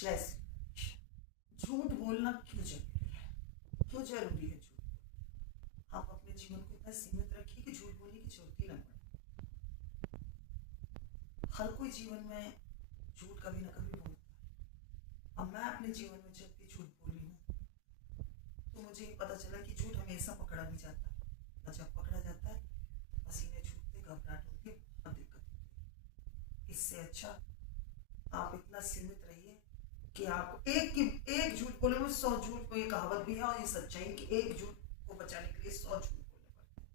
जैसे झूठ बोलना क्यों जरूरी है? क्यों जरूरी है झूठ? आप अपने जीवन को इतना सीमित रखिए कि झूठ बोलने की जरूरत ही ना पड़े। हर कोई जीवन में झूठ कभी ना कभी बोलता है। अब मैं अपने जीवन में जब भी झूठ बोली हूँ तो मुझे ये पता चला कि झूठ हमेशा पकड़ा भी जाता है, और जब पकड़ा जाता है तो पसीने छूटते, घबराहट होती है, बहुत दिक्कत होती है। इससे अच्छा आप इतना सीमित रहिए कि आप एक झूठ बोले में 100 झूठ को, ये कहावत भी है और ये सच्चाई कि एक झूठ को बचाने के लिए 100 झूठ बोलने पड़ते हैं।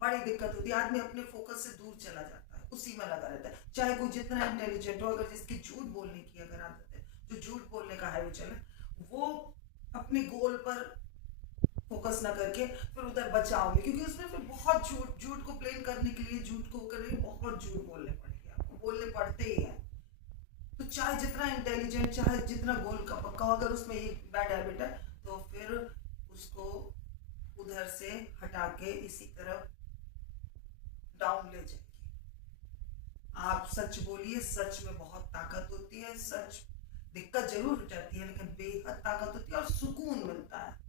बड़ी दिक्कत होती है, आदमी अपने फोकस से दूर चला जाता है, उसी में लगा रहता है। चाहे कोई जितना इंटेलिजेंट हो, अगर जिसकी झूठ बोलने की अगर आदत है, जो झूठ बोलने का हैबिचुअल है, वो अपने गोल पर फोकस ना करके फिर उधर बचाओगे, क्योंकि उसमें फिर बहुत झूठ को प्लेन करने के लिए, झूठ को करने बहुत झूठ बोलने पड़ेंगे, आपको बोलने पड़ते ही हैं। तो चाहे जितना इंटेलिजेंट, चाहे जितना गोल का पक्का हो, अगर उसमें एक बैड हैबिट है तो फिर उसको उधर से हटा के इसी तरफ डाउन ले जाइए। आप सच बोलिए, सच में बहुत ताकत होती है। सच दिक्कत जरूर हो जाती है लेकिन बेहद ताकत होती है और सुकून मिलता है।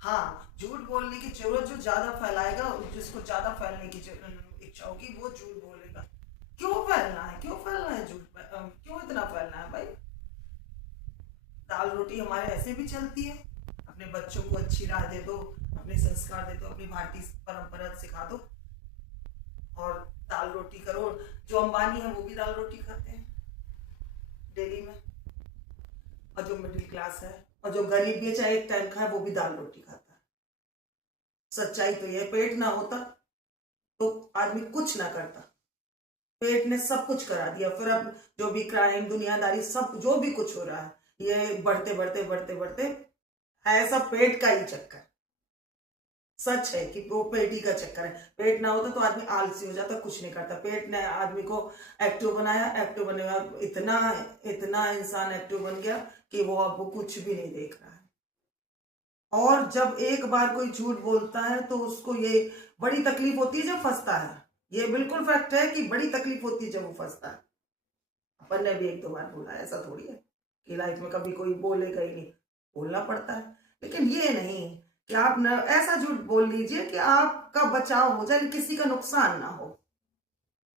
हाँ, झूठ बोलने की जरूरत जो ज्यादा फैलाएगा, जिसको ज्यादा फैलने की इच्छा होगी, वो झूठ बोलेगा। क्यों फैलना है, क्यों फैलना है झूठ? क्यों इतना फैलना है भाई? दाल रोटी हमारे ऐसे भी चलती है। अपने बच्चों को अच्छी राह दे दो, अपने संस्कार दे दो, अपनी भारतीय परंपरा सिखा दो और दाल रोटी करो। जो अंबानी है वो भी दाल रोटी खाते हैं डेली में, और जो मिडिल क्लास है और जो गरीब भी चाहे एक टाइम खाए, वो भी दाल रोटी खाता है। सच्चाई तो ये, पेट ना होता तो आदमी कुछ ना करता। पेट ने सब कुछ करा दिया। फिर अब जो भी क्राइम, दुनियादारी, सब जो भी कुछ हो रहा है, ये बढ़ते बढ़ते बढ़ते बढ़ते है सब पेट का ही चक्कर। सच है कि वो पेट ही का चक्कर है। पेट ना होता तो आदमी आलसी हो जाता, कुछ नहीं करता। पेट ने आदमी को एक्टिव बनाया, एक्टिव बनेगा, इतना इतना इंसान एक्टिव बन गया कि वो अब वो कुछ भी नहीं देख रहा है। और जब एक बार कोई झूठ बोलता है तो उसको ये बड़ी तकलीफ होती है जब फंसता है। ये बिल्कुल फैक्ट है कि बड़ी तकलीफ होती है जब वो फंसता है। अपन ने भी एक दो बार बोला, ऐसा थोड़ी है कि लाइफ में कभी कोई बोलेगा ही नहीं, बोलना पड़ता है। लेकिन ये नहीं कि आप न ऐसा झूठ बोल लीजिए कि आपका बचाव हो जाए, किसी का नुकसान ना हो।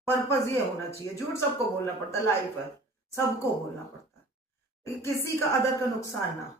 पर्पज ये होना चाहिए। झूठ सबको बोलना पड़ता है, लाइफ है, सबको बोलना पड़ता है, लेकिन किसी का अदर का नुकसान ना हो।